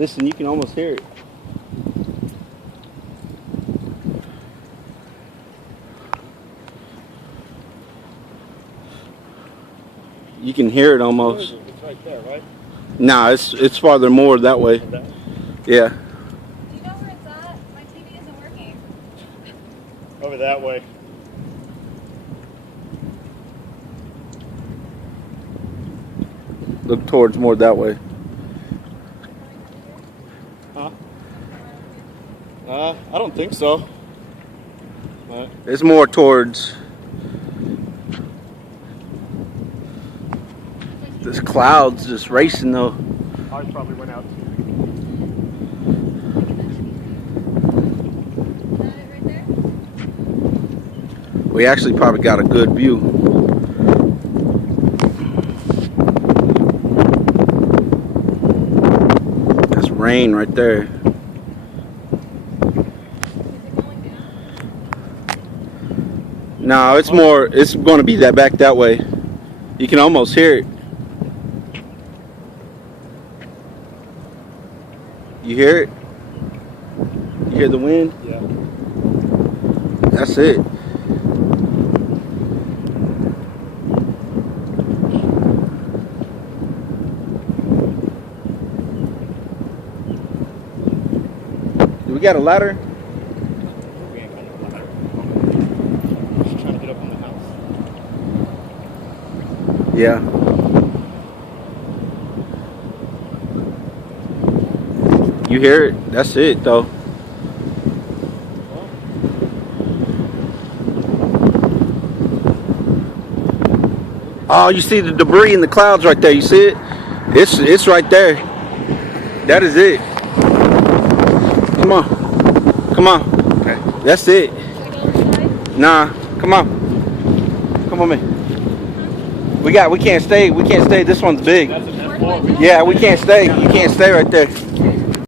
Listen, you can almost hear it. You can hear it almost. It's right there, right? Nah, it's farther more that way. Yeah. Do you know where it's at? My TV isn't working. Over that way. Look towards more that way. Huh? I don't think so. It's more towards this clouds just racing though. Ours probably went out too. Is that it right there? We actually probably got a good view. That's rain right there. Is it going down? No, it's going to be that back that way. You can almost hear it. You hear it? You hear the wind? Yeah. That's it. Do we got a ladder? We ain't got no ladder. Just trying to get up on the house. Yeah. You hear it? That's it though. Oh, you see the debris in the clouds right there. You see it? It's right there. That is it. Come on. Come on. Okay. That's it. Should I go inside? Nah. Come on. Come on, man. We can't stay. We can't stay. This one's big. That's an F4. Yeah, we can't stay. You can't stay right there.